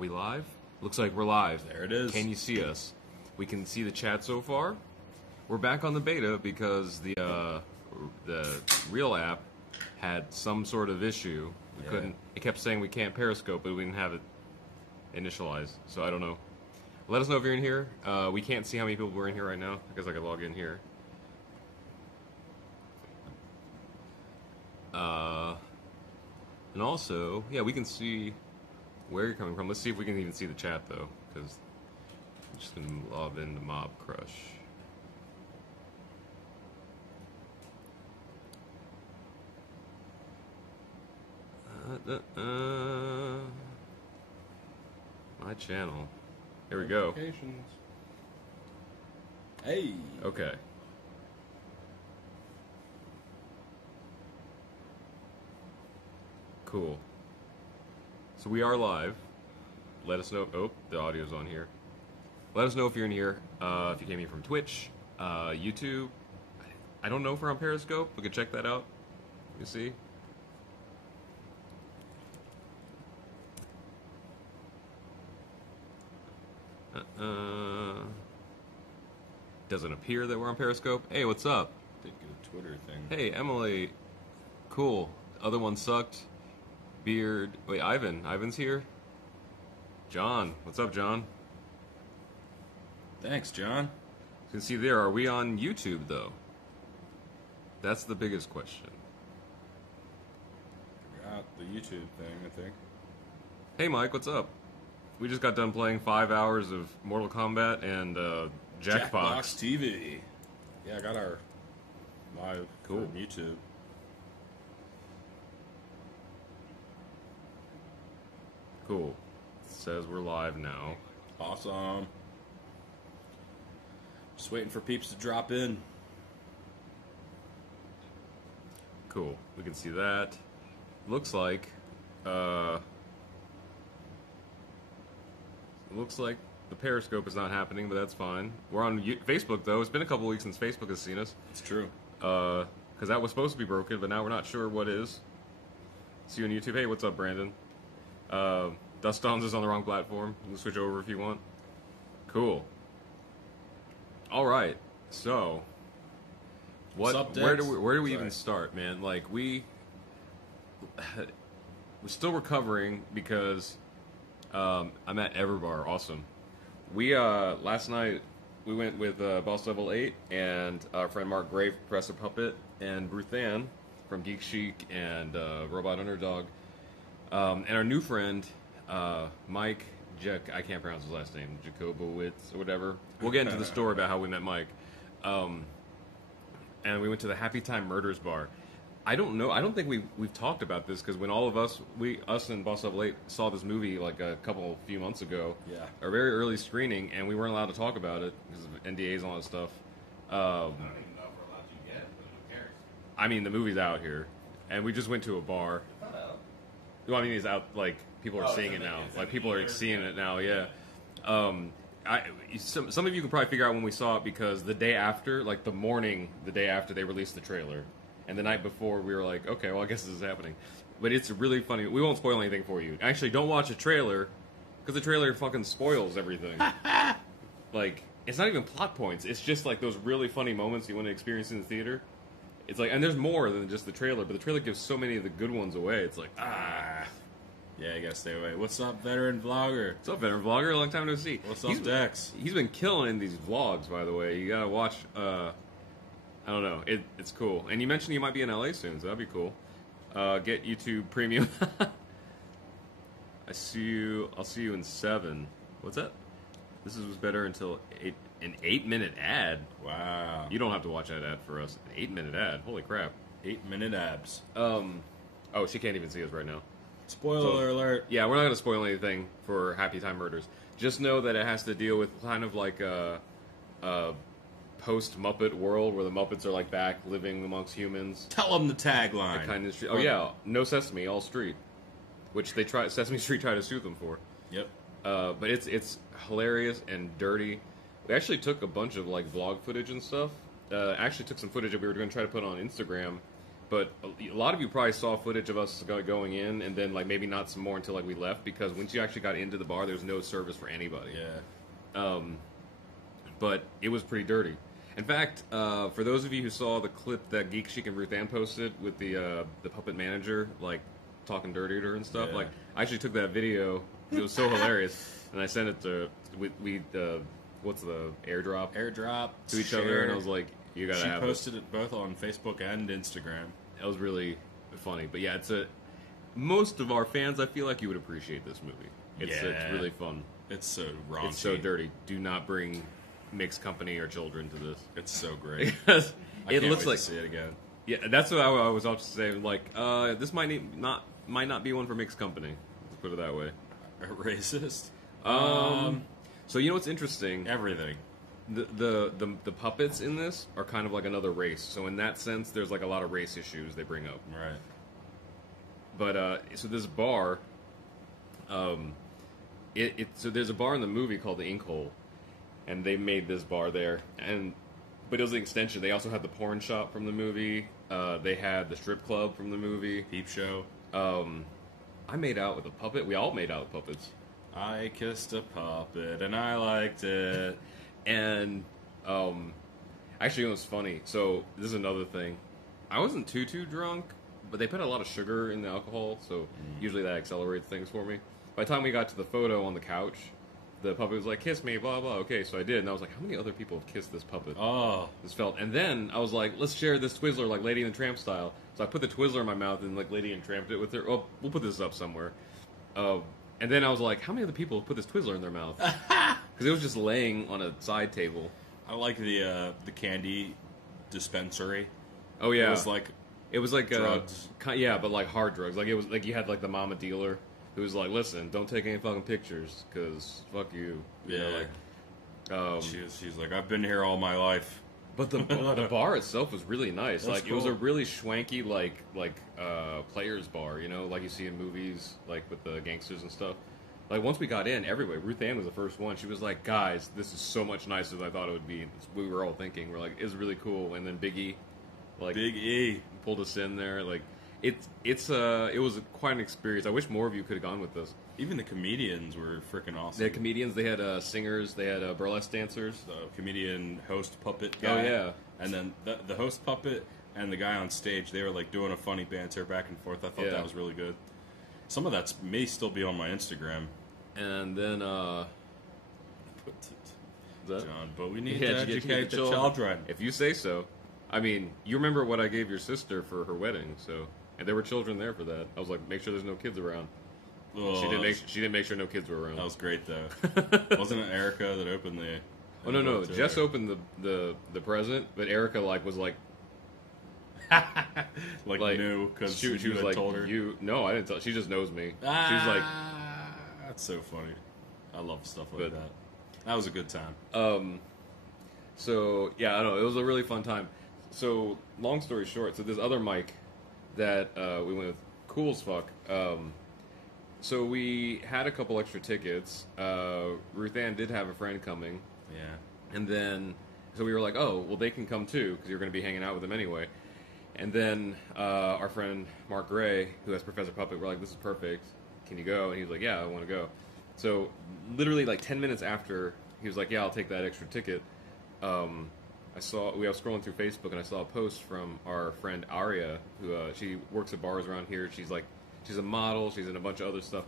we live? Looks like we're live. There it is. Can you see us? We can see the chat so far. We're back on the beta because the real app had some sort of issue. We couldn't. It kept saying we can't Periscope, but we didn't have it initialized. So I don't know. Let us know if you're in here. We can't see how many people we're in here right now because I could log in here. And also, yeah, we can see where you're coming from. Let's see if we can even see the chat, though, because I'm just going to log into Mob Crush. My channel. Here we go. Hey. Okay. Cool. So we are live. Let us know. Oh, the audio's on here. Let us know if you're in here. If you came in from Twitch, YouTube. I don't know if we're on Periscope. We could check that out. You see. Doesn't appear that we're on Periscope. Hey, what's up? Did get a Twitter thing. Hey, Emily. Cool. Other one sucked. Beard. Wait, Ivan. Ivan's here? John. What's up, John? Thanks, John. You can see there, are we on YouTube, though? That's the biggest question. Got the YouTube thing, I think. Hey, Mike, what's up? We just got done playing 5 hours of Mortal Kombat and Jackbox. TV. Yeah, I got our live Cool. on YouTube. Cool. It says we're live now. Awesome. Just waiting for peeps to drop in. Cool. We can see that. Looks like the Periscope is not happening, but that's fine. We're on Facebook, though. It's been a couple weeks since Facebook has seen us. It's true. Because that was supposed to be broken, but now we're not sure what is. See you on YouTube. Hey, what's up, Brandon? Dustons is on the wrong platform. You can switch over if you want. Cool. All right. So, What's up, where Dex? do we even start, man? Like we're still recovering because I'm at Everbar. Awesome. We last night we went with Boss Level 8 and our friend Mark Grave, Professor Puppet, and Ruthann from Geek Chic and Robot Underdog, and our new friend Mike. I can't pronounce his last name, Jacobowitz or whatever. We'll get into the story about how we met Mike. And we went to the Happytime Murders Bar. I don't know. I don't think we've talked about this because when all of us and Boss Level 8 saw this movie like a few months ago, a very early screening, and we weren't allowed to talk about it because of NDAs and all that stuff. I don't even know if we're allowed to yet, but who cares? I mean, the movie's out here, and we just went to a bar. It's not out. Well, I mean, it's out. Like people are seeing it now. Like people are seeing it now. Yeah. Some of you can probably figure out when we saw it because the day after, like the day after they released the trailer, and the night before we were like, okay, well I guess this is happening. But it's really funny. We won't spoil anything for you. Actually, don't watch a trailer because the trailer fucking spoils everything. Like it's not even plot points. It's just like those really funny moments you want to experience in the theater. It's like, and there's more than just the trailer, but the trailer gives so many of the good ones away. It's like, Yeah, you gotta stay away. What's up, veteran vlogger? What's up, veteran vlogger? Long time no see. What's up, Dex? He's been killing in these vlogs, by the way. You gotta watch. I don't know. It's cool. And you mentioned you might be in LA soon, so that'd be cool. Get YouTube Premium. I'll see you in 7. What's that? This was better until 8. An 8-minute ad. Wow. You don't have to watch that ad for us. An 8-minute ad. Holy crap. 8-minute abs. Oh, she can't even see us right now. Spoiler alert. Yeah, we're not going to spoil anything for Happytime Murders. Just know that it has to deal with kind of like a post-Muppet world where the Muppets are like back living amongst humans. Tell them the tagline. Kind of oh yeah, no Sesame, all street, which Sesame Street tried to sue them for. Yep. But it's hilarious and dirty. We actually took a bunch of like vlog footage and stuff. Actually took some footage that we were going to try to put on Instagram, But a lot of you probably saw footage of us going in, and then like maybe not some more until like we left, because once you actually got into the bar, there's no service for anybody. Yeah. But it was pretty dirty. In fact, for those of you who saw the clip that Geek Chic and Ruth Ann posted with the puppet manager, like talking dirty to her and stuff, Yeah. like I actually took that video. It was so hilarious, and I sent it to what's the airdrop to each other, and I was like, you gotta have it. She posted it both on Facebook and Instagram. That was really funny. But yeah, most of our fans, I feel like you would appreciate this movie. It's really fun. It's so raunchy. It's so dirty. Do not bring mixed company or children to this. It's so great. Because I it can't looks wait like to see it again. Yeah, that's what I was about to say. Like, this might not be one for mixed company. Let's put it that way. Racist. So you know what's interesting? Everything. The puppets in this are kind of like another race. So in that sense, there's like a lot of race issues they bring up. Right. But so this bar, so there's a bar in the movie called the Ink Hole, and they made this bar there. But it was an extension. They also had the porn shop from the movie. They had the strip club from the movie. Peep show. I made out with a puppet. We all made out with puppets. I kissed a puppet and I liked it. And actually, it was funny. So this is another thing. I wasn't too drunk, but they put a lot of sugar in the alcohol, so usually that accelerates things for me. By the time we got to the photo on the couch, the puppet was like, "Kiss me," blah blah. Okay, so I did, and I was like, "How many other people have kissed this puppet?" Oh, this felt. And then I was like, "Let's share this Twizzler like Lady and the Tramp style." So I put the Twizzler in my mouth and like Lady and Tramped it with her. Oh, we'll put this up somewhere. And then I was like, "How many other people have put this Twizzler in their mouth?" Because it was just laying on a side table. I like the candy dispensary. Oh yeah, it was like drugs. Yeah, but like hard drugs. Like it was like you had like the mama dealer who was like, "Listen, don't take any fucking pictures, cause fuck you." You know, like, she's like, "I've been here all my life." But the bar itself was really nice. That's like cool. It was a really schwanky like players bar, you know, like you see in movies, like with the gangsters and stuff. Like once we got in, everybody. Ruth Ann was the first one. She was like, "Guys, this is so much nicer than I thought it would be." We were all thinking, we're like, "It's really cool." And then Big E, pulled us in there. Like it was quite an experience. I wish more of you could have gone with us. Even the comedians were freaking awesome. They had comedians. They had singers. They had burlesque dancers. The comedian host puppet guy. Oh yeah. And then the host puppet and the guy on stage, they were like doing a funny banter back and forth. I thought that was really good. Some of that may still be on my Instagram. And then, John, but we need to educate the children. If you say so. I mean, you remember what I gave your sister for her wedding, so, and there were children there for that. I was like, make sure there's no kids around. Oh, she didn't make sure no kids were around. That was great though. Wasn't it Erica that opened the? Oh no, Jess opened the present, but Erica was like knew because she was like, told her. No, I didn't tell. She just knows me. She was like, that's so funny. I love stuff like that. That was a good time. So yeah, I don't know. It was a really fun time. So long story short, so this other Mike that we went with, cool as fuck. So we had a couple extra tickets. Ruth Ann did have a friend coming. Yeah. And then, so we were like, oh, well, they can come too, because you're going to be hanging out with them anyway. And then our friend Mark Gray, who has Professor Puppet, we're like, this is perfect. Can you go? And he was like, yeah, I want to go. So literally like 10 minutes after, he was like, yeah, I'll take that extra ticket. We was scrolling through Facebook, and I saw a post from our friend Aria, who she works at bars around here. She's a model. She's in a bunch of other stuff.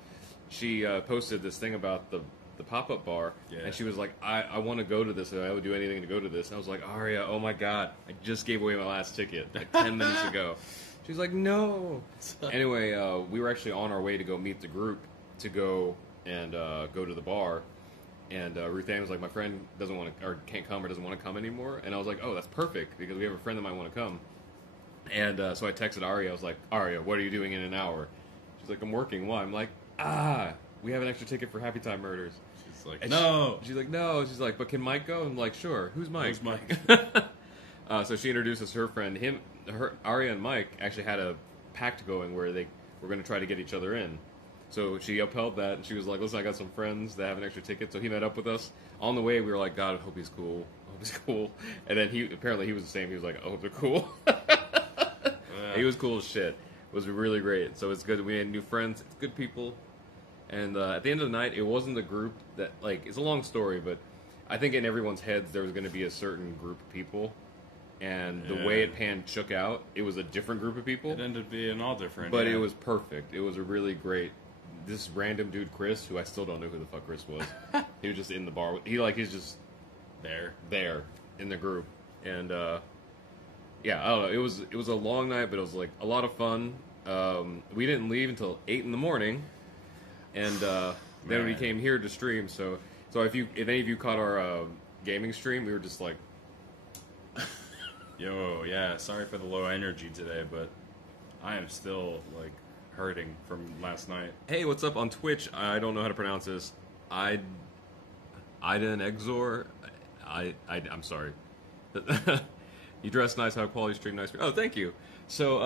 She posted this thing about the pop-up bar, and she was like, I want to go to this, and I would do anything to go to this. And I was like, Aria, oh my god, I just gave away my last ticket like 10 minutes ago. She's like, no. Anyway, we were actually on our way to go meet the group to go and go to the bar. And Ruth Ann was like, my friend doesn't want to, or can't come, or doesn't want to come anymore. And I was like, oh, that's perfect, because we have a friend that might want to come. And so I texted Aria. I was like, Aria, what are you doing in an hour? She's like, I'm working. Why? I'm like, we have an extra ticket for Happytime Murders. She's like, no. She's like, no. She's like, but can Mike go? I'm like, sure. Who's Mike? Who's Mike? So she introduced us to her friend. Aria and Mike actually had a pact going where they were going to try to get each other in. So she upheld that, and she was like, listen, I got some friends that have an extra ticket. So he met up with us. On the way, we were like, God, I hope he's cool. I hope he's cool. And then he was the same. He was like, I hope they're cool. Yeah. He was cool as shit. It was really great. So it's good. We had new friends. It's good people. And at the end of the night, it wasn't the group that, like, it's a long story, but I think in everyone's heads there was going to be a certain group of people. And the way it shook out, it was a different group of people. It ended up being all different. But it was perfect. It was a really great... This random dude, Chris, who I still don't know who the fuck Chris was. He was just in the bar. He's just... There. In the group. And, yeah, I don't know. It was a long night, but it was, like, a lot of fun. We didn't leave until 8 in the morning. And then we came here to stream. So if any of you caught our gaming stream, we were just like... Yo, yeah, sorry for the low energy today, but I am still, like, hurting from last night. Hey, what's up on Twitch? I don't know how to pronounce this. Iden Exor? I'm sorry. You dress nice, have a quality stream, nice. Oh, thank you. So,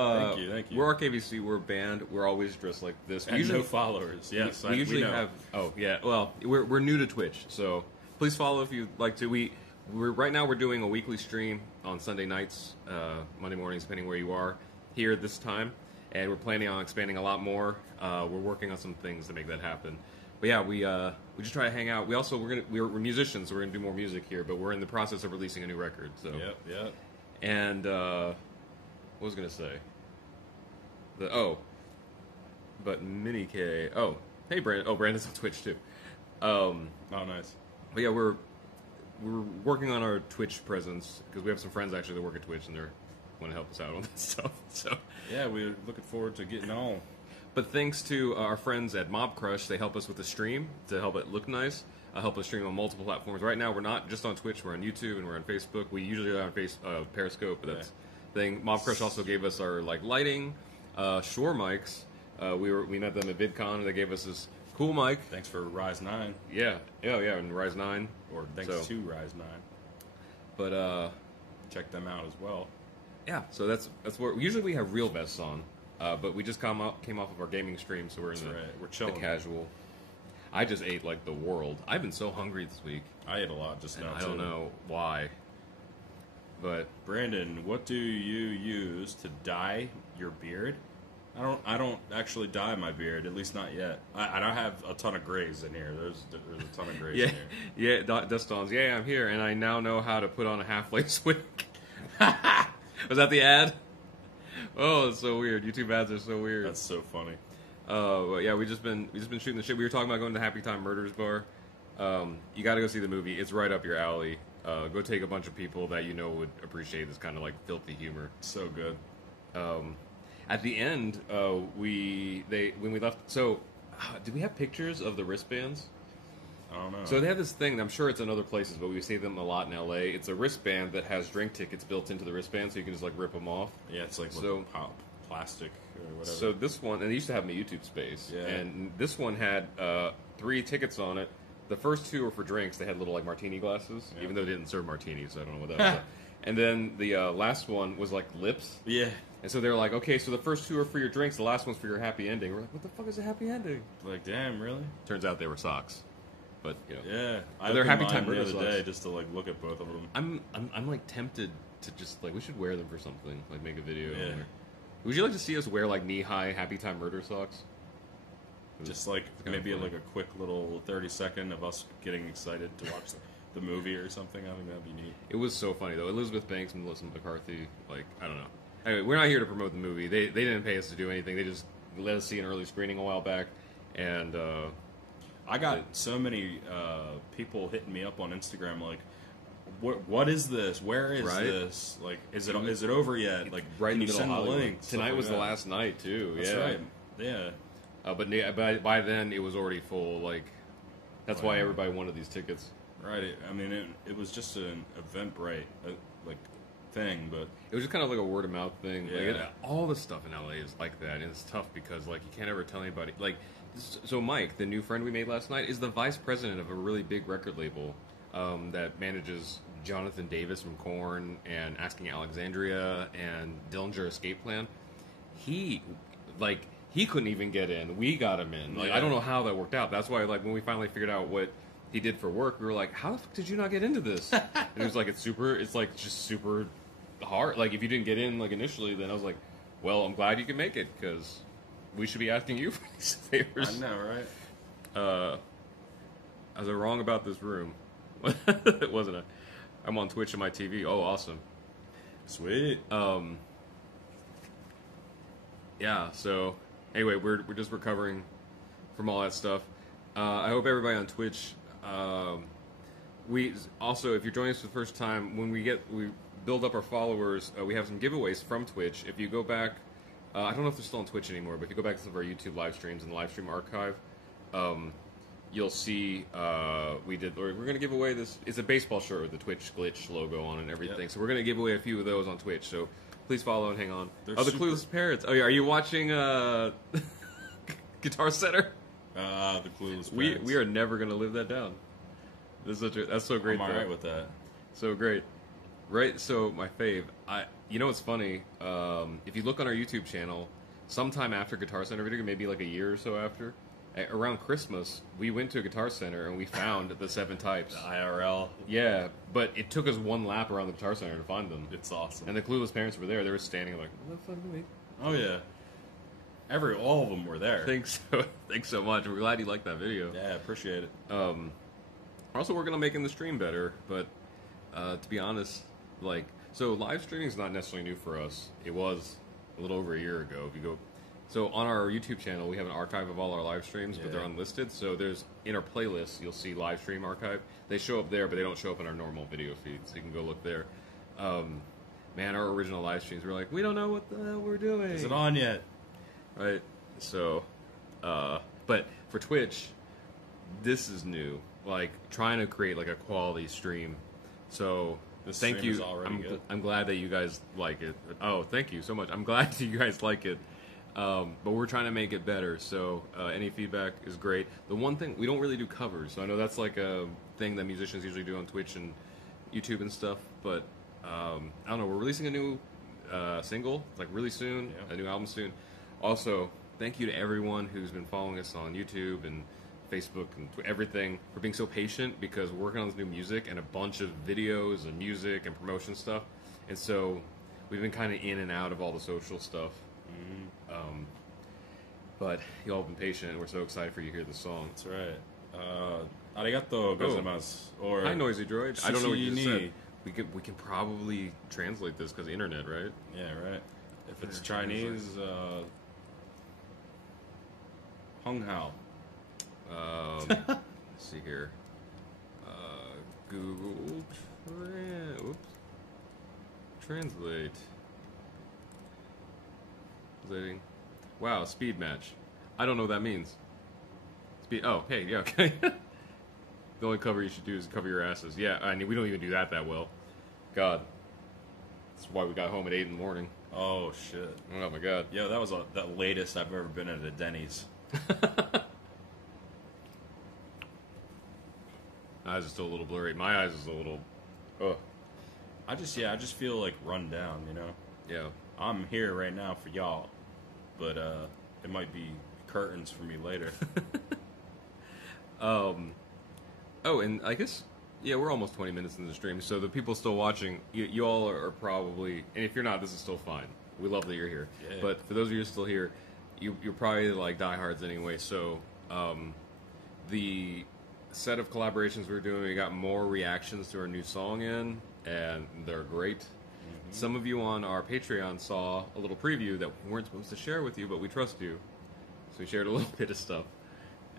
thank you. We're RKVC, we're a band. We're always dressed like this. And no followers. Yes, we usually know. have. Oh, yeah. Well, we're new to Twitch, so please follow if you'd like to. Right now we're doing a weekly stream on Sunday nights, Monday mornings, depending where you are here at this time, and we're planning on expanding a lot more. We're working on some things to make that happen. But yeah, we just try to hang out. We're musicians, so we're gonna do more music here. But we're in the process of releasing a new record. So Yep. And what was I gonna say? But Mini K. Oh, hey Brandon. Oh, Brandon's on Twitch too. Oh, nice. But yeah, we're working on our Twitch presence because we have some friends actually that work at Twitch and they want to help us out on that stuff. So yeah, we're looking forward to getting on. But thanks to our friends at Mob Crush, they help us with the stream to help it look nice. Help us stream on multiple platforms. Right now, we're not just on Twitch. We're on YouTube and we're on Facebook. We usually are on Periscope, but that's the thing. Mob Crush also gave us our lighting, Shure mics. We met them at VidCon. They gave us this cool mic. Thanks for Rise 9. Yeah, and Rise 9. Or thanks to Rise 9. But check them out as well. Yeah, so that's where usually we have real vests on, but we just came off of our gaming stream, so we're in we're chilling. The casual. I just ate like the world. I've been so hungry this week. I ate a lot just now. I don't know why. But Brandon, what do you use to dye your beard? I don't actually dye my beard, at least not yet. I don't have a ton of grays in here. There's a ton of grays in here. Yeah, Dustons. Yeah, I'm here, and I now know how to put on a half-lace wig. Was that the ad? Oh, it's so weird. YouTube ads are so weird. That's so funny. But yeah, we just been shooting the shit. We were talking about going to Happytime Murders Bar. You got to go see the movie. It's right up your alley. Go take a bunch of people that you know would appreciate this kind of like filthy humor. So good. At the end, when we left. So, did we have pictures of the wristbands? I don't know. So they have this thing. I'm sure it's in other places, but we see them a lot in LA. It's a wristband that has drink tickets built into the wristband, so you can just like rip them off. Yeah, it's like plastic or whatever. So this one, and they used to have them at YouTube Space, and this one had 3 tickets on it. The first 2 were for drinks. They had little like martini glasses, even though they didn't serve martinis. So I don't know what that was. And then the last one was like lips. Yeah. And so they're like, okay, so the first 2 are for your drinks, the last one's for your happy ending. We're like, what the fuck is a happy ending? Like, damn, really? Turns out they were socks. But you know, yeah, they're Happytime the Murders other day just to like look at both of them. I'm like tempted to just like we should wear them for something, like make a video. Yeah. Would you like to see us wear like knee-high Happytime Murder socks? Just like maybe like a quick little 30-second of us getting excited to watch the movie or something. I think that'd be neat. It was so funny though. Elizabeth Banks and Melissa McCarthy, like I don't know. Anyway, we're not here to promote the movie. They didn't pay us to do anything. They just let us see an early screening a while back, and I got so many people hitting me up on Instagram like, what is this? Where is this? Like, is it over yet? Like, right in the middle of send the Hollywood. link. Tonight was the last night too. That's right. Yeah. But by then it was already full. Like, that's why everybody wanted these tickets. Right. I mean, it was just an Eventbrite like thing, but it was just kind of like a word of mouth thing. Yeah. Like, all the stuff in LA is like that, and it's tough because like you can't ever tell anybody. Like, so Mike, the new friend we made last night, is the vice president of a really big record label that manages Jonathan Davis from Korn and Asking Alexandria and Dillinger Escape Plan. He couldn't even get in. We got him in. Like, I don't know how that worked out. That's why, like, when we finally figured out what he did for work, we were like, how the fuck did you not get into this? And it was like, it's like just super hard. Like, if you didn't get in, like, initially, then I was like, well, I'm glad you can make it because we should be asking you for these favors. I know, right? I was wrong about this room. Wasn't I? I'm on Twitch and my TV. Oh, awesome. Sweet. Yeah, so anyway, we're just recovering from all that stuff. I hope everybody on Twitch. We also, if you're joining us for the first time, when we build up our followers, we have some giveaways from Twitch. If you go back, I don't know if they're still on Twitch anymore, but if you go back to some of our YouTube live streams in the live stream archive, you'll see we're going to give away this. It's a baseball shirt with the Twitch glitch logo on it and everything. Yep. So we're going to give away a few of those on Twitch. So please follow and hang on. The Clueless Parrots. Oh yeah, are you watching Guitar Center? The Clueless Parrots. We are never going to live that down. That's so great. I'm alright with that. So great. Right, so my fave. You know what's funny? If you look on our YouTube channel, sometime after Guitar Center video, maybe like a year or so after, around Christmas, we went to a Guitar Center and we found the 7 types. The IRL. Yeah, but it took us one lap around the Guitar Center to find them. It's awesome. And the Clueless Parents were there. They were standing like, what the fuck are we? Oh yeah. All of them were there. Thanks so much. We're glad you liked that video. Yeah, appreciate it. We're also working on making the stream better, but to be honest, so live streaming is not necessarily new for us. It was a little over a year ago. If you go, so on our YouTube channel, we have an archive of all our live streams, but they're unlisted. So there's in our playlist, you'll see live stream archive. They show up there, but they don't show up in our normal video feed. So you can go look there. Man, our original live streams, we're like, we don't know what the hell we're doing. Is it on yet? Right. So, but for Twitch, this is new. Like trying to create like a quality stream. So thank you. I'm glad that you guys like it. Oh, thank you so much. I'm glad that you guys like it. But we're trying to make it better. So any feedback is great. The one thing, we don't really do covers. So I know that's like a thing that musicians usually do on Twitch and YouTube and stuff. But I don't know. We're releasing a new single like really soon. Yeah. A new album soon. Also, thank you to everyone who's been following us on YouTube and Facebook and everything for being so patient, because we're working on this new music and a bunch of videos and music and promotion stuff, and so we've been kind of in and out of all the social stuff. But you all have been patient, and we're so excited for you to hear the song. That's right. Arigato gozaimasu. Or hi, Noisy Droid. I don't know what you just said. We can probably translate this because of the internet, right? Yeah, right. If it's Chinese, Hung Hao. Let's see here. Google Translate. Translating. Wow, speed match. I don't know what that means. Speed. Oh, hey, yeah, okay. The only cover you should do is cover your asses. Yeah, I mean, we don't even do that well. God. That's why we got home at 8 in the morning. Oh, shit. Oh, my God. Yeah, that was the latest I've ever been at a Denny's. Eyes are still a little blurry. My eyes is a little. Ugh. I just feel like run down, you know. Yeah. I'm here right now for y'all, but it might be curtains for me later. Oh, and I guess we're almost 20 minutes into the stream, so the people still watching, you all are probably, and if you're not, this is still fine. We love that you're here. Yeah. But for those of you still here, you're probably like diehards anyway. So the set of collaborations we're doing, we got more reactions to our new song in, and they're great. Mm-hmm. Some of you on our Patreon saw a little preview that we weren't supposed to share with you, but we trust you, so we shared a little bit of stuff.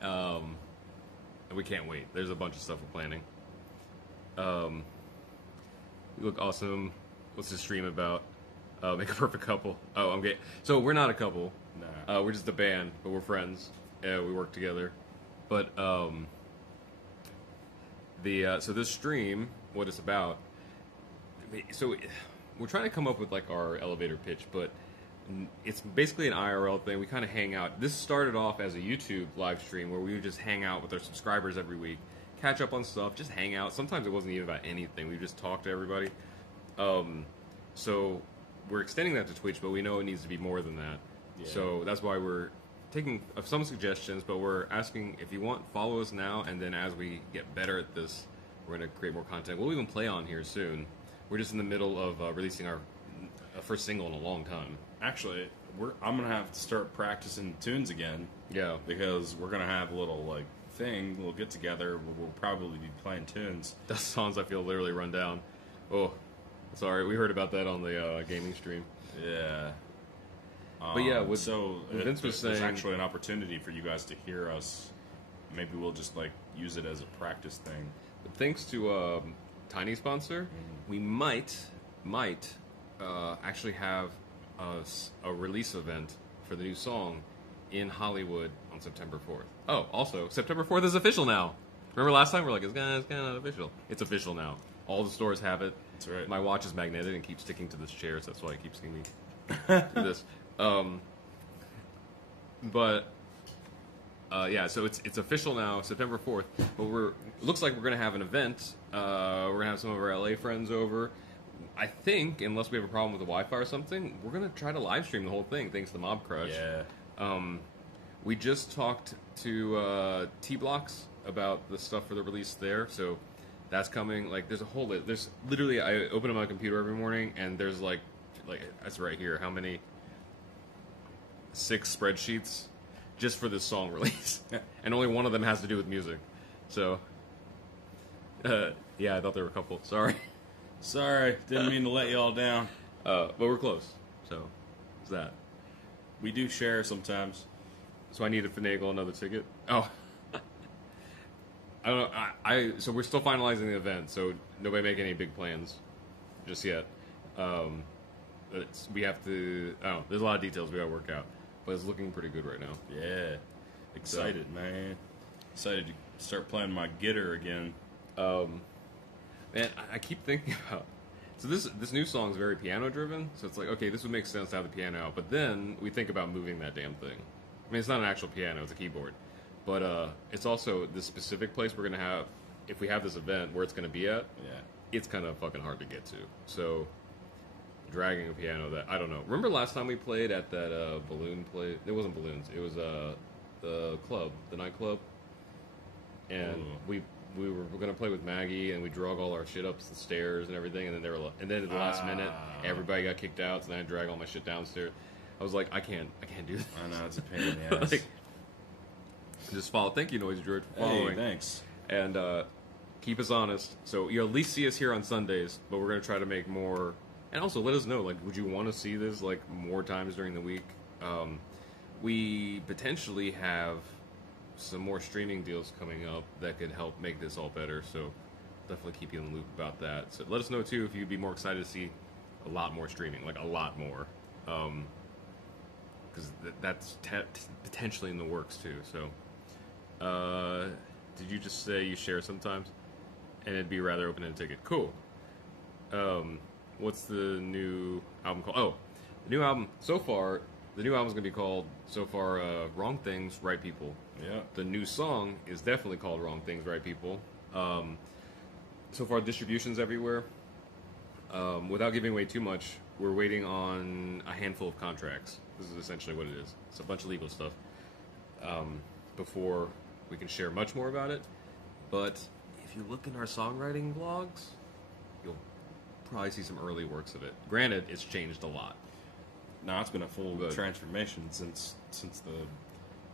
And we can't wait. There's a bunch of stuff we're planning. You look awesome. What's the stream about? Make a perfect couple. Oh, I'm gay. So we're not a couple. Nah. We're just a band, but we're friends. We work together. But so this stream, what it's about. So we're trying to come up with like our elevator pitch, but it's basically an IRL thing. We kind of hang out. This started off as a YouTube live stream where we would just hang out with our subscribers every week, catch up on stuff, just hang out. Sometimes it wasn't even about anything. We would just talk to everybody. So we're extending that to Twitch, but we know it needs to be more than that. Yeah. So that's why we're taking some suggestions, but we're asking if you want, follow us now, and then as we get better at this, we're going to create more content. We'll even play on here soon. We're just in the middle of releasing our a first single in a long time. Actually, I'm gonna have to start practicing tunes again. Yeah. Because we're gonna have a little little get together where we'll probably be playing tunes. Those songs I feel literally run down. Oh, sorry, we heard about that on the gaming stream. Yeah. But yeah, Vince was saying, there's actually an opportunity for you guys to hear us. Maybe we'll just use it as a practice thing. But thanks to Tiny Sponsor, we might actually have a release event for the new song in Hollywood on September 4th. Oh, also, September 4th is official now. Remember last time we were like, it's kind of not official. It's official now. All the stores have it. That's right. My watch is magnetic and keeps sticking to this chair, so that's why it keeps seeing me do this. Yeah, so it's official now, September 4th. But it looks like we're going to have an event. We're going to have some of our LA friends over. I think, unless we have a problem with the Wi-Fi or something, we're going to try to live stream the whole thing, thanks to Mob Crush. Yeah. We just talked to T-Blocks about the stuff for the release there, so that's coming. There's a whole list. There's literally, I open up my computer every morning, and there's that's right here, how many? 6 spreadsheets just for this song release. And only one of them has to do with music. So, yeah, I thought there were a couple. Sorry. Sorry, didn't mean to let you all down. But we're close, so it's that. We do share sometimes. So I need to finagle another ticket. Oh, I don't know. So we're still finalizing the event, so nobody make any big plans just yet. We have to. Oh, there's a lot of details we gotta work out, but it's looking pretty good right now. Yeah, excited, man. Excited to start playing my guitar again. Man, I keep thinking about. So this new song is very piano driven. So it's like, okay, this would make sense to have the piano out, but then we think about moving that damn thing. I mean, it's not an actual piano; it's a keyboard. But it's also this specific place we're gonna have. If we have this event where it's gonna be at, it's kind of fucking hard to get to. So dragging a piano, that I don't know. Remember last time we played at that balloon play? It wasn't balloons. It was the club, the nightclub, and we were going to play with Maggie, and we drug all our shit up the stairs and everything, and then at the last minute, everybody got kicked out, so then I dragged all my shit downstairs. I was like, I can't do this. I know, it's a pain in the ass. Just follow. Thank you, Noisy Droid, for following. Hey, thanks. And keep us honest. So you'll at least see us here on Sundays, but we're going to try to make more. And also, let us know, would you want to see this, more times during the week? We potentially have some more streaming deals coming up that could help make this all better, so definitely keep you in the loop about that. So let us know, too, if you'd be more excited to see a lot more streaming, a lot more. Because that's potentially in the works, too. So, did you just say you share sometimes? And it'd be rather open-ended ticket. Cool. What's the new album called? Oh, the new album, so far, the new album's going to be called, Wrong Things, Right People. Yeah. The new song is definitely called Wrong Things, Right People. So far, distribution's everywhere. Without giving away too much, we're waiting on a handful of contracts. This is essentially what it is. It's a bunch of legal stuff. Before we can share much more about it. But if you look in our songwriting blogs, you'll probably see some early works of it. Granted, it's changed a lot. No, it's been a full transformation since the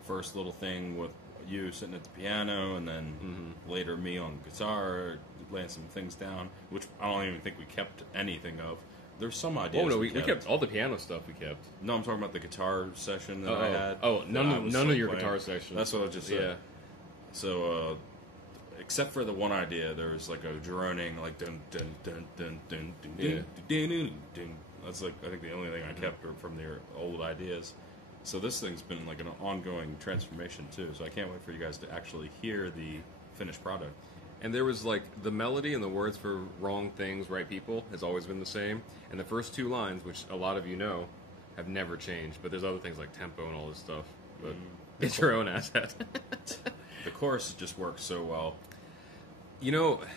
first little thing with you sitting at the piano, and then later me on guitar, laying some things down, which I don't even think we kept anything of. There's some ideas. Oh no, we kept all the piano stuff. We kept. No, I'm talking about the guitar session that I had. Oh, none of your guitar sessions. That's what I just said. Yeah. So, except for the one idea, there was a droning dun dun dun dun dun dun dun dun dun. That's I think the only thing I kept from their old ideas. So this thing's been an ongoing transformation too. So I can't wait for you guys to actually hear the finished product. And there was the melody and the words for Wrong Things, Right People has always been the same. And the first 2 lines, which a lot of you know, have never changed. But there's other things like tempo and all this stuff. But it's your own asset. The chorus just works so well.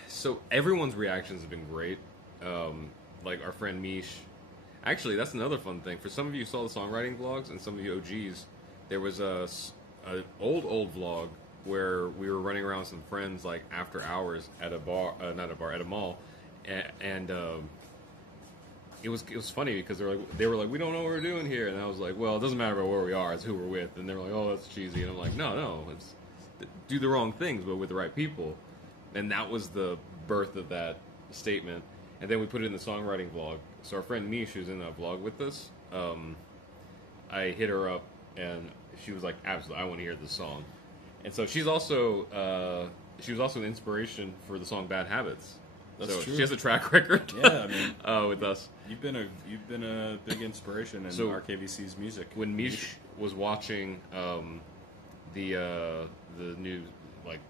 So everyone's reactions have been great. Our friend Mish. Actually, that's another fun thing. For some of you who saw the songwriting vlogs, and some of you OGs, there was a old vlog where we were running around with some friends after hours at a bar, at a mall, and it was funny because they were like, we don't know what we're doing here, and I was like, well, it doesn't matter about where we are, it's who we're with, and they were like, oh, that's cheesy, and I'm like, no, it's do the wrong things, but with the right people, and that was the birth of that statement, and then we put it in the songwriting vlog. So our friend Mish, who's in that vlog with us, I hit her up, and she was like, absolutely, I want to hear this song, and so she was also an inspiration for the song Bad Habits. That's so true. She has a track record. Yeah, I mean, with us. You've been a big inspiration in RKVC's music. When Mish was watching the new, like,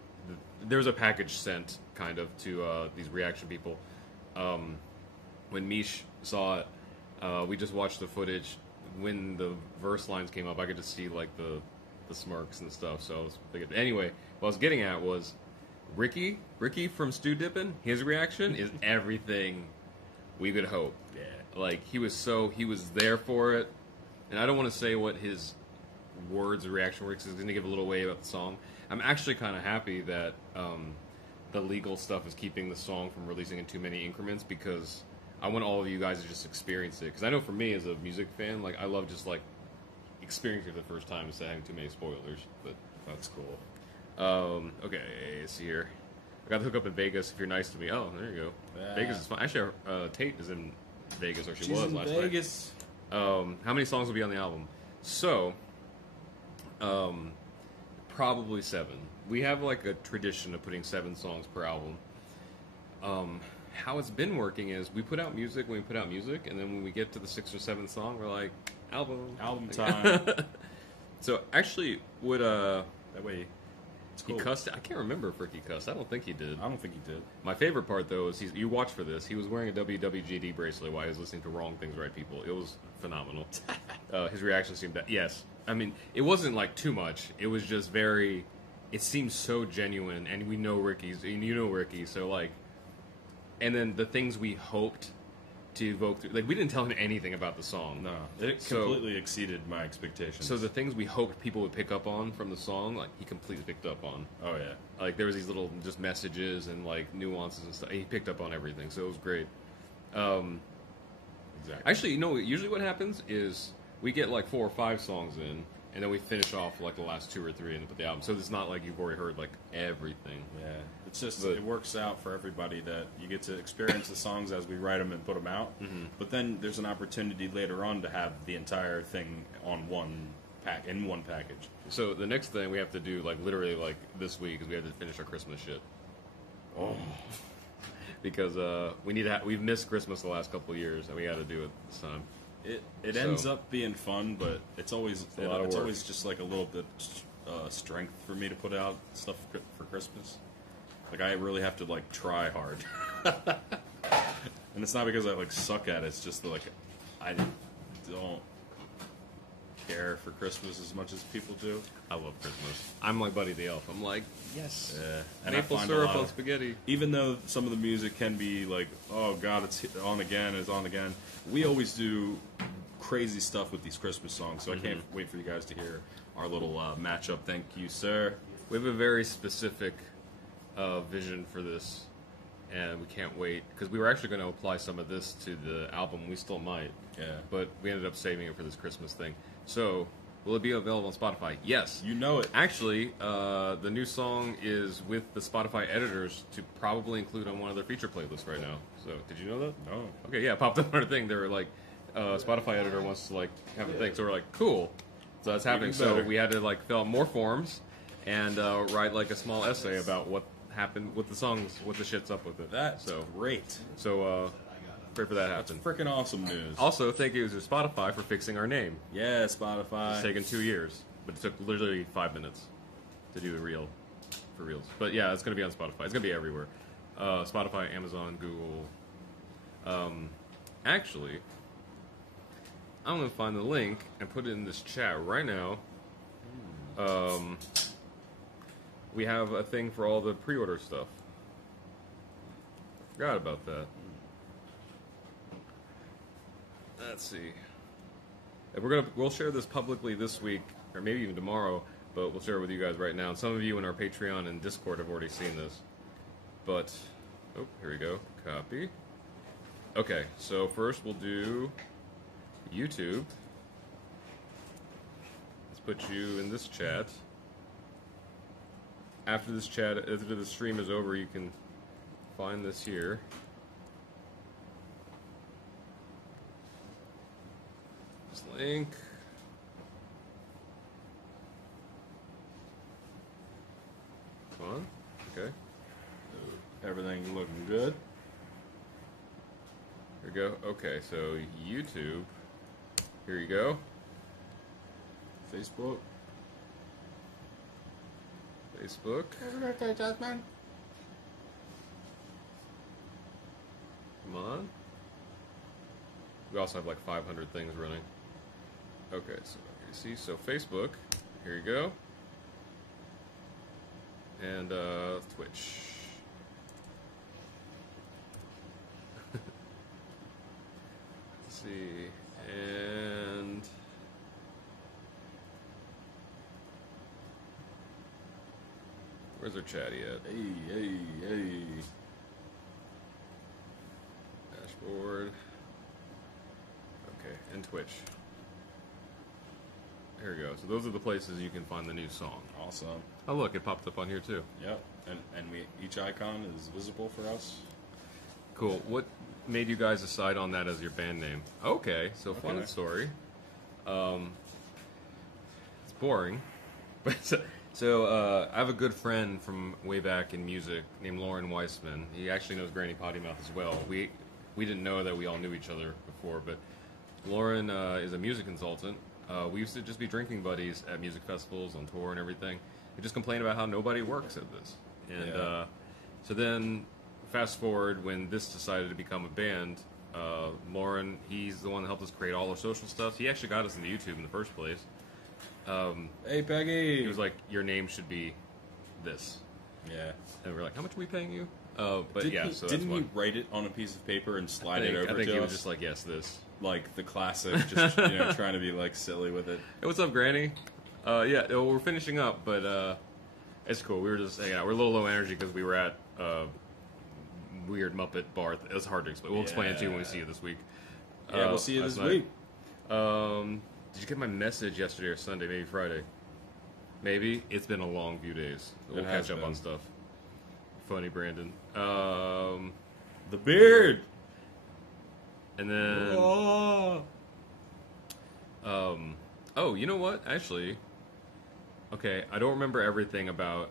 there was a package sent kind of to these reaction people. When Mish saw it, we just watched the footage. When the verse lines came up, I could just see like the smirks and stuff. So I was thinking, anyway, what I was getting at was Ricky from Stew Dippin', his reaction is everything we could hope. Yeah. Like, he was there for it. And I don't want to say what his words or reaction were, because he's going to give a little away about the song. I'm actually kind of happy that the legal stuff is keeping the song from releasing in too many increments, because I want all of you guys to just experience it. Because I know for me, as a music fan, like, I love just, like, experiencing it for the first time instead of having too many spoilers. But That's cool. Okay, let's see here. I got the hook up in Vegas. If you're nice to me, oh, there you go. Yeah. Vegas is fun. Actually, Tate is in Vegas, or she She's was in last Vegas. night. How many songs will be on the album? So, probably 7. We have like a tradition of putting 7 songs per album. How it's been working is we put out music when we put out music, and then when we get to the 6th or 7th song, we're like, album time. So actually, would That way, it's cool. he cussed? I can't remember if Ricky cussed. I don't think he did. I don't think he did. My favorite part, though, is you watch for this. He was wearing a WWGD bracelet while he was listening to Wrong Things, Right People. It was phenomenal. His reaction seemed that, yes. I mean, it wasn't, like, too much. It was just very, it seemed so genuine, and we know Ricky's, and you know Ricky, so, like, and then the things we hoped to evoke through, like, we didn't tell him anything about the song. No, it completely exceeded my expectations. So the things we hoped people would pick up on from the song, like, he completely picked up on. Oh, yeah. Like, there was these little just messages and, like, nuances and stuff. He picked up on everything, so it was great. Exactly. Actually, you know, usually what happens is we get, like, 4 or 5 songs in, and then we finish off, like, the last 2 or 3 and put the album. So it's not like you've already heard, like, everything. Yeah. It's just, it works out for everybody that you get to experience the songs as we write them and put them out. Mm-hmm. But then there's an opportunity later on to have the entire thing on one package. So the next thing we have to do, like, literally, like, this week is we have to finish our Christmas shit. Oh. Because we've missed Christmas the last couple of years, and we got to do it this time. It ends up being fun, but it's always a lot of work. Always just like a little bit strength for me to put out stuff for Christmas. Like, I really have to, like, try hard. And it's not because I, like, suck at it. It's just that, like, I don't care for Christmas as much as people do. I love Christmas. I'm like Buddy the Elf. I'm like, yes. Yeah. And maple syrup on spaghetti. Even though some of the music can be like, oh, God, it's on again, it's on again. We always do crazy stuff with these Christmas songs, so I can't wait for you guys to hear our little matchup. Thank you, sir. We have a very specific vision for this, and we can't wait, because we were actually going to apply some of this to the album. We still might, but we ended up saving it for this Christmas thing. So, will it be available on Spotify? Yes. You know it. Actually, the new song is with the Spotify editors to probably include on one of their feature playlists right now. So, did you know that? No. Okay, yeah, it popped up on our thing. They were like, Spotify editor wants to, like, have a thing. So we're like, cool. So that's happening. So we had to, like, fill out more forms and write, like, a small essay about what happened with the songs, what the shit's up with it. That's great. So, pray for that happen. Freaking awesome news. Also, thank you to Spotify for fixing our name. Yeah, Spotify. It's taken 2 years, but it took literally 5 minutes to do the reel for reals. But yeah, it's going to be on Spotify. It's going to be everywhere. Spotify, Amazon, Google. Actually, I'm going to find the link and put it in this chat right now. We have a thing for all the pre-order stuff. Forgot about that. Let's see. We'll share this publicly this week, or maybe even tomorrow, but we'll share it with you guys right now. And some of you in our Patreon and Discord have already seen this. But, oh, here we go. Copy. Okay, so first we'll do YouTube. Let's put you in this chat. After this chat, after the stream is over, you can find this here. This link. Come on. Okay. Everything looking good. Here we go. Okay, so YouTube. Here you go. Facebook. Facebook. Happy birthday, Jasmine. Come on. We also have like 500 things running. Okay, so you see, so Facebook. Here you go. And Twitch. Let's see, and where's our chatty at? Hey. Dashboard. Okay, and Twitch. Here we go. So those are the places you can find the new song. Awesome. Oh look, it popped up on here too. Yep. And each icon is visible for us. Cool. What made you guys decide on that as your band name? Okay, so fun story. It's boring, but so I have a good friend from way back in music named Lauren Weissman. He actually knows Granny Potty Mouth as well. We didn't know that we all knew each other before, but Lauren is a music consultant. We used to just be drinking buddies at music festivals, on tour and everything. We just complained about how nobody works at this. And so then, fast forward, when this decided to become a band, Lauren, he's the one that helped us create all our social stuff. He actually got us into YouTube in the first place. Hey, Peggy! He was like, your name should be this. Yeah. And we were like, how much are we paying you? But yeah, so didn't that's he write it on a piece of paper and slide I it over think to he us? was just like, yes, this. Like the classic, just trying to be like silly with it. Hey, what's up, Granny? Yeah, well, we're finishing up, but it's cool. We were just hanging out. We're a little low energy because we were at weird Muppet bar. It was hard to explain. We'll explain it to you when we see you this week. Yeah, we'll see you this last week. night. Did you get my message yesterday or Sunday? Maybe Friday. Maybe. It's been a long few days. We'll catch up on stuff. Funny, Brandon. The beard! And then... oh, you know what? Actually... Okay, I don't remember everything about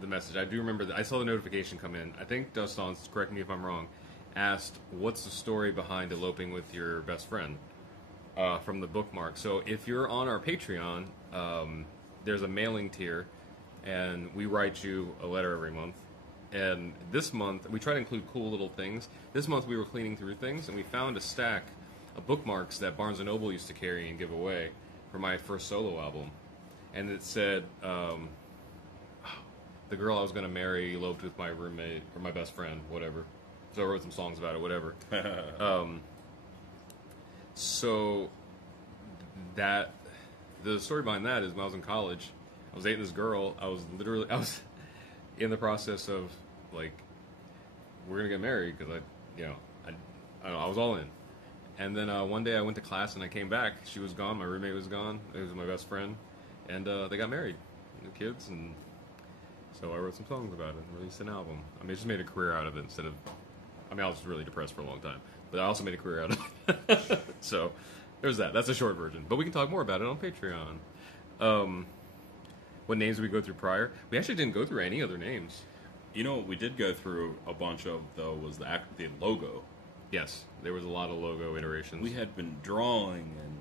the message. I do remember that I saw the notification come in. I think Dustin, correct me if I'm wrong, asked, what's the story behind eloping with your best friend? From the bookmark. So if you're on our Patreon, there's a mailing tier, and we write you a letter every month. And this month, we try to include cool little things. This month, we were cleaning through things, and we found a stack of bookmarks that Barnes & Noble used to carry and give away for my first solo album. And it said, the girl I was going to marry eloped with my roommate, or my best friend, whatever. So I wrote some songs about it, whatever. So that, the story behind that is when I was in college, I was dating this girl. I was in the process of, like, we're going to get married because I don't know, I was all in. And then one day I went to class and I came back. She was gone. My roommate was gone. It was my best friend. And they got married. And kids. And so I wrote some songs about it and released an album. I mean, I just made a career out of it instead of... I mean, I was really depressed for a long time. But I also made a career out of it. So there's that. That's a short version. But we can talk more about it on Patreon. What names did we go through prior? We actually didn't go through any other names. You know what we did go through a bunch of, though, was the logo. Yes, there was a lot of logo iterations. We had been drawing and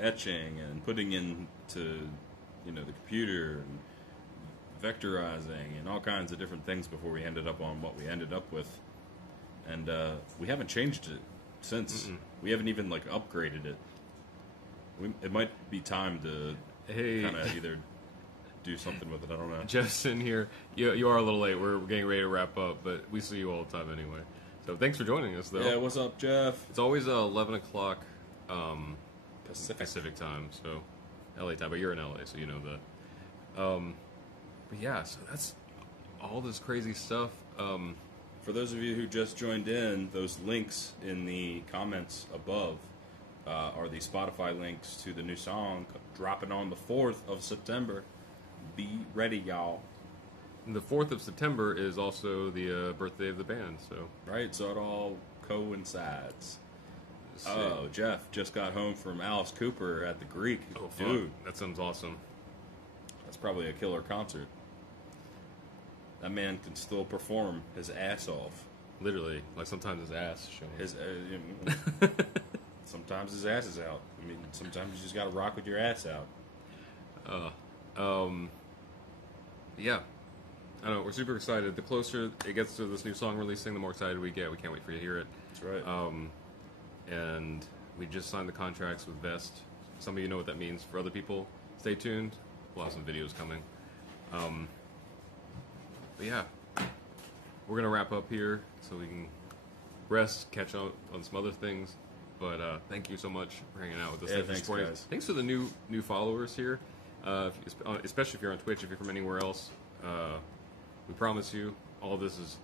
etching and putting into, the computer and vectorizing and all kinds of different things before we ended up on what we ended up with. And we haven't changed it since. Mm-mm. We haven't even, upgraded it. It might be time to kind of either do something with it. I don't know. Jeff's in here. You are a little late. We're getting ready to wrap up, but we see you all the time anyway. So thanks for joining us, though. Yeah, what's up, Jeff? It's always 11 o'clock Pacific time, so LA time. But you're in LA, so you know that. But yeah, so that's all this crazy stuff. For those of you who just joined in, those links in the comments above are the Spotify links to the new song dropping on the 4th of September. Be ready, y'all. And the 4th of September is also the birthday of the band, so... Right, so it all coincides. Let's see. Oh, Jeff just got home from Alice Cooper at the Greek. Oh, dude, that sounds awesome. that's probably a killer concert. That man can still perform his ass off. Literally, like sometimes his ass showing. His, sometimes his ass is out. I mean, sometimes you just got to rock with your ass out. Yeah. I don't know, we're super excited. The closer it gets to this new song releasing, the more excited we get. We can't wait for you to hear it. That's right. And we just signed the contracts with Vest. Some of you know what that means. For other people, stay tuned. We'll have some videos coming. But yeah, we're going to wrap up here so we can rest, catch up on some other things. But thank you so much for hanging out with us. Yeah, Thanks for thanks, supporting. guys. Thanks for the new followers here, especially if you're on Twitch. If you're from anywhere else, we promise you, all of this is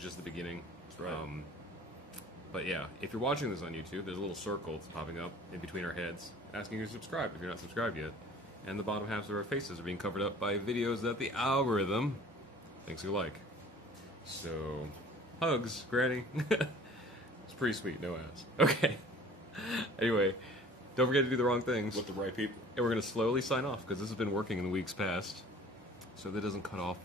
just the beginning. That's right. But yeah, if you're watching this on YouTube, there's a little circle that's popping up in between our heads, asking you to subscribe if you're not subscribed yet. And the bottom halves of our faces are being covered up by videos that the algorithm thinks you like. So, hugs, Granny. It's pretty sweet, no ass. Okay. Anyway, don't forget to do the wrong things. With the right people. And we're going to slowly sign off, because this has been working in the weeks past. So that doesn't cut off